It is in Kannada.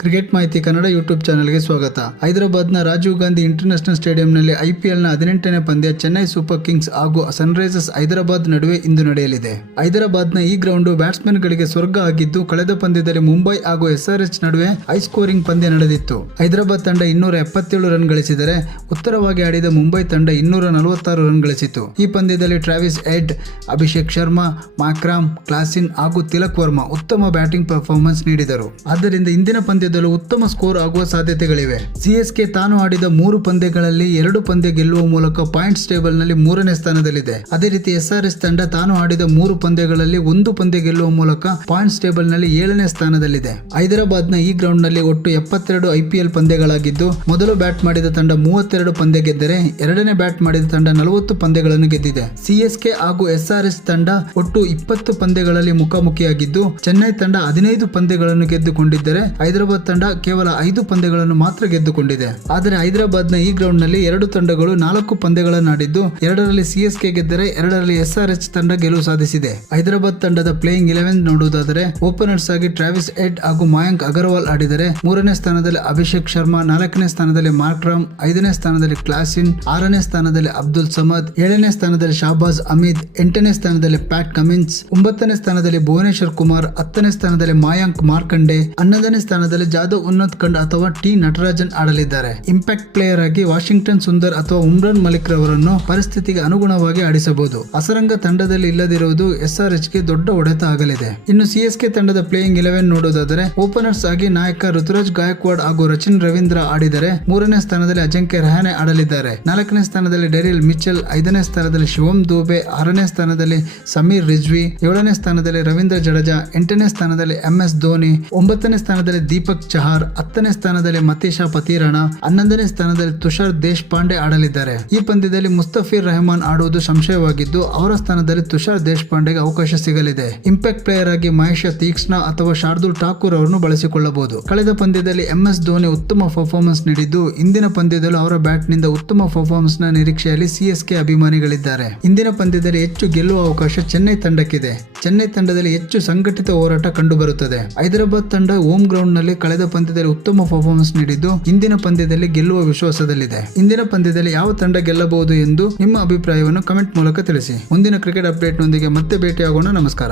ಕ್ರಿಕೆಟ್ ಮಾಹಿತಿ ಕನ್ನಡ ಯೂಟ್ಯೂಬ್ ಚಾನೆಲ್ಗೆ ಸ್ವಾಗತ. ಹೈದರಾಬಾದ್ನ ರಾಜೀವ್ ಗಾಂಧಿ ಇಂಟರ್ನ್ಯಾಷನಲ್ ಸ್ಟೇಡಿಯಂನಲ್ಲಿ ಐಪಿಎಲ್ನ ಹದಿನೆಂಟನೇ ಪಂದ್ಯ ಚೆನ್ನೈ ಸೂಪರ್ ಕಿಂಗ್ಸ್ ಹಾಗೂ ಸನ್ರೈಸರ್ಸ್ ಹೈದರಾಬಾದ್ ನಡುವೆ ಇಂದು ನಡೆಯಲಿದೆ. ಹೈದರಾಬಾದ್ನ ಈ ಗ್ರೌಂಡ್ ಬ್ಯಾಟ್ಸ್ಮನ್ಗಳಿಗೆ ಸ್ವರ್ಗ ಆಗಿದ್ದು, ಕಳೆದ ಪಂದ್ಯದಲ್ಲಿ ಮುಂಬೈ ಹಾಗೂ ಎಸ್ಆರ್ಎಚ್ ನಡುವೆ ಹೈ ಸ್ಕೋರಿಂಗ್ ಪಂದ್ಯ ನಡೆದಿತ್ತು. ಹೈದರಾಬಾದ್ ತಂಡ ಇನ್ನೂರ ಎಪ್ಪತ್ತೇಳು ರನ್ ಗಳಿಸಿದರೆ, ಉತ್ತರವಾಗಿ ಆಡಿದ ಮುಂಬೈ ತಂಡ ಇನ್ನೂರ ನಲವತ್ತಾರು ರನ್ ಗಳಿಸಿತು. ಈ ಪಂದ್ಯದಲ್ಲಿ Travis Head, Abhishek Sharma, Markram, Klaasen ಹಾಗೂ ತಿಲಕ್ ವರ್ಮಾ ಉತ್ತಮ ಬ್ಯಾಟಿಂಗ್ ಪರ್ಫಾರ್ಮೆನ್ಸ್ ನೀಡಿದರು. ಆದ್ದರಿಂದ ಇಂದಿನ ಪಂದ್ಯದಲ್ಲೂ ಉತ್ತಮ ಸ್ಕೋರ್ ಆಗುವ ಸಾಧ್ಯತೆಗಳಿವೆ. ಸಿಎಸ್ಕೆ ತಾನು ಆಡಿದ ಮೂರು ಪಂದ್ಯಗಳಲ್ಲಿ ಎರಡು ಪಂದ್ಯ ಗೆಲ್ಲುವ ಮೂಲಕ ಪಾಯಿಂಟ್ಸ್ ಟೇಬಲ್ನಲ್ಲಿ ಮೂರನೇ ಸ್ಥಾನದಲ್ಲಿದೆ. ಅದೇ ರೀತಿ ಎಸ್ಆರ್ಎಸ್ ತಂಡ ತಾನು ಆಡಿದ ಮೂರು ಪಂದ್ಯಗಳಲ್ಲಿ ಒಂದು ಪಂದ್ಯ ಗೆಲ್ಲುವ ಮೂಲಕ ಪಾಯಿಂಟ್ಸ್ ಟೇಬಲ್ನಲ್ಲಿ ಏಳನೇ ಸ್ಥಾನದಲ್ಲಿದೆ. ಹೈದರಾಬಾದ್ನ ಈ ಗ್ರೌಂಡ್ನಲ್ಲಿ ಒಟ್ಟು ಎಪ್ಪತ್ತೆರಡು ಐಪಿಎಲ್ ಪಂದ್ಯಗಳಾಗಿದ್ದು, ಮೊದಲು ಬ್ಯಾಟ್ ಮಾಡಿದ ತಂಡ ಮೂವತ್ತೆರಡು ಪಂದ್ಯ ಗೆದ್ದರೆ, ಎರಡನೇ ಬ್ಯಾಟ್ ಮಾಡಿದ ತಂಡ ನಲವತ್ತು ಪಂದ್ಯಗಳನ್ನು ಗೆದ್ದಿದೆ. ಸಿಎಸ್ಕೆ ಹಾಗೂ ಎಸ್ಆರ್ಎಸ್ ತಂಡ ಒಟ್ಟು ಇಪ್ಪತ್ತು ಪಂದ್ಯಗಳಲ್ಲಿ ಮುಖಾಮುಖಿಯಾಗಿದ್ದು, ಚೆನ್ನೈ ತಂಡ ಹದಿನೈದು ಪಂದ್ಯಗಳನ್ನು ಗೆದ್ದುಕೊಂಡಿದ್ದರೆ, ಹೈದರಾಬಾದ್ ತಂಡ ಕೇವಲ ಐದು ಪಂದ್ಯಗಳನ್ನು ಮಾತ್ರ ಗೆದ್ದುಕೊಂಡಿದೆ. ಆದರೆ ಹೈದರಾಬಾದ್ನ ಈ ಗ್ರೌಂಡ್ನಲ್ಲಿ ಎರಡು ತಂಡಗಳು ನಾಲ್ಕು ಪಂದ್ಯಗಳನ್ನಾಡಿದ್ದು, ಎರಡರಲ್ಲಿ ಸಿಎಸ್ಕೆ ಗೆದ್ದರೆ ಎರಡರಲ್ಲಿ ಎಸ್ಆರ್ಎಚ್ ತಂಡ ಗೆಲುವು ಸಾಧಿಸಿದೆ. ಹೈದರಾಬಾದ್ ತಂಡದ ಪ್ಲೇಯಿಂಗ್ ಇಲೆವೆನ್ ನೋಡುವುದಾದರೆ ಓಪನರ್ಸ್ ಆಗಿ ಟ್ರಾವಿಸ್ ಎಡ್ ಹಾಗೂ ಮಯಾಂಕ್ ಅಗರ್ವಾಲ್ ಆಡಿದರೆ, ಮೂರನೇ ಸ್ಥಾನದಲ್ಲಿ ಅಭಿಷೇಕ್ ಶರ್ಮಾ, ನಾಲ್ಕನೇ ಸ್ಥಾನದಲ್ಲಿ ಮಾರ್ಕ್ ರಾಮ್, ಐದನೇ ಸ್ಥಾನದಲ್ಲಿ ಕ್ಲಾಸಿನ್, ಆರನೇ ಸ್ಥಾನದಲ್ಲಿ ಅಬ್ದುಲ್ ಸಮದ್, ಏಳನೇ ಸ್ಥಾನದಲ್ಲಿ ಶಾಬಾಜ್ ಅಮೀದ್, ಎಂಟನೇ ಸ್ಥಾನದಲ್ಲಿ ಪ್ಯಾಟ್ ಕಮಿನ್ಸ್, ಒಂಬತ್ತನೇ ಸ್ಥಾನದಲ್ಲಿ ಭುವನೇಶ್ವರ್ ಕುಮಾರ್, ಹತ್ತನೇ ಸ್ಥಾನದಲ್ಲಿ ಮಾಯಾಂಕ್ ಮಾರ್ಕಂಡೆ, ಹನ್ನೊಂದನೇ ಸ್ಥಾನದಲ್ಲಿ ಜಾದವ್ ಉನ್ನತ್ ಖಂಡ್ ಅಥವಾ ಟಿ ನಟರಾಜನ್ ಆಡಲಿದ್ದಾರೆ. ಇಂಪ್ಯಾಕ್ಟ್ ಪ್ಲೇಯರ್ ಆಗಿ ವಾಷಿಂಗ್ಟನ್ ಸುಂದರ್ ಅಥವಾ ಉಮ್ರಾನ್ ಮಲಿಕ್ ರವರನ್ನು ಪರಿಸ್ಥಿತಿಗೆ ಅನುಗುಣವಾಗಿ ಆಡಿಸಬಹುದು. ಅಸರಂಗ ತಂಡದಲ್ಲಿ ಇಲ್ಲದಿರುವುದು ಎಸ್ಆರ್ಎಚ್ಗೆ ದೊಡ್ಡ ಹೊಡೆತ ಆಗಲಿದೆ. ಇನ್ನು ಸಿಎಸ್ಕೆ ತಂಡದ ಪ್ಲೇಯಿಂಗ್ ಇಲೆವೆನ್ ನೋಡುವುದಾದರೆ ಓಪನರ್ಸ್ ಆಗಿ ನಾಯಕ ಋತುರಾಜ್ ಗಾಯಕ್ವಾಡ್ ಹಾಗೂ ರಚಿನ್ ರವೀಂದ್ರ ಆಡಿದರೆ ಮೂರನೇ ಸ್ಥಾನದಲ್ಲಿ ಅಜಂಕ್ಯ ರಹಾನೆ ಆಡಲಿದ್ದಾರೆ. ನಾಲ್ಕನೇ ಸ್ಥಾನದಲ್ಲಿ ಡೆರಿಲ್ ಮಿಚೆಲ್, ಐದನೇ ಸ್ಥಾನದಲ್ಲಿ ಶಿವಂ ದೂಬೆ, ಆರನೇ ಸ್ಥಾನದಲ್ಲಿ ಸಮೀರ್ ರಿಜ್ವಿ, ಏಳನೇ ಸ್ಥಾನದಲ್ಲಿ ರವೀಂದ್ರ ಜಡೇಜಾ, ಎಂಟನೇ ಸ್ಥಾನದಲ್ಲಿ ಎಂಎಸ್ ಧೋನಿ, ಒಂಬತ್ತನೇ ಸ್ಥಾನದಲ್ಲಿ ದೀಪಕ್ ಚಹಾರ್ ಹತ್ತನೇ ಸ್ಥಾನದಲ್ಲಿ ಮತೀಶಾ ಪತಿರಾಣ, ಹನ್ನೊಂದನೇ ಸ್ಥಾನದಲ್ಲಿ ತುಷಾರ್ ದೇಶಪಾಂಡೆ ಆಡಲಿದ್ದಾರೆ. ಈ ಪಂದ್ಯದಲ್ಲಿ ಮುಸ್ತಫೀರ್ ರೆಹಮಾನ್ ಆಡುವುದು ಸಂಶಯವಾಗಿದ್ದು, ಅವರ ಸ್ಥಾನದಲ್ಲಿ ತುಷಾರ್ ದೇಶಪಾಂಡೆಗೆ ಅವಕಾಶ ಸಿಗಲಿದೆ. ಇಂಪ್ಯಾಕ್ಟ್ ಪ್ಲೇಯರ್ ಆಗಿ ಮಹೇಶ ತೀಕ್ಷ್ಣ ಅಥವಾ ಶಾರ್ದುಲ್ ಠಾಕೂರ್ ಅವರನ್ನು ಬಳಸಿಕೊಳ್ಳಬಹುದು. ಕಳೆದ ಪಂದ್ಯದಲ್ಲಿ ಎಂಎಸ್ ಧೋನಿ ಉತ್ತಮ ಪರ್ಫಾರ್ಮೆನ್ಸ್ ನೀಡಿದ್ದು, ಇಂದಿನ ಪಂದ್ಯದಲ್ಲೂ ಅವರ ಬ್ಯಾಟ್ನಿಂದ ಉತ್ತಮ ಪರ್ಫಾರ್ಮೆನ್ಸ್ನ ನಿರೀಕ್ಷೆಯಲ್ಲಿ ಸಿಎಸ್ಕೆ ಅಭಿಮಾನಿಗಳಿದ್ದಾರೆ. ಇಂದಿನ ಪಂದ್ಯದಲ್ಲಿ ಹೆಚ್ಚು ಗೆಲ್ಲುವ ಅವಕಾಶ ಚೆನ್ನೈ ತಂಡಕ್ಕಿದೆ. ಚೆನ್ನೈ ತಂಡದಲ್ಲಿ ಹೆಚ್ಚು ಸಂಘಟಿತ ಹೋರಾಟ ಕಂಡುಬರುತ್ತದೆ. ಹೈದರಾಬಾದ್ ತಂಡ ಹೋಮ್ ಗ್ರೌಂಡ್ನಲ್ಲಿ ಕಳೆದ ಪಂದ್ಯದಲ್ಲಿ ಉತ್ತಮ ಪರ್ಫಾರ್ಮೆನ್ಸ್ ನೀಡಿದ್ದು ಇಂದಿನ ಪಂದ್ಯದಲ್ಲಿ ಗೆಲ್ಲುವ ವಿಶ್ವಾಸದಲ್ಲಿದೆ. ಇಂದಿನ ಪಂದ್ಯದಲ್ಲಿ ಯಾವ ತಂಡ ಗೆಲ್ಲಬಹುದು ಎಂದು ನಿಮ್ಮ ಅಭಿಪ್ರಾಯವನ್ನು ಕಮೆಂಟ್ ಮೂಲಕ ತಿಳಿಸಿ. ಮುಂದಿನ ಕ್ರಿಕೆಟ್ ಅಪ್ಡೇಟ್ನೊಂದಿಗೆ ಮತ್ತೆ ಭೇಟಿಯಾಗೋಣ. ನಮಸ್ಕಾರ.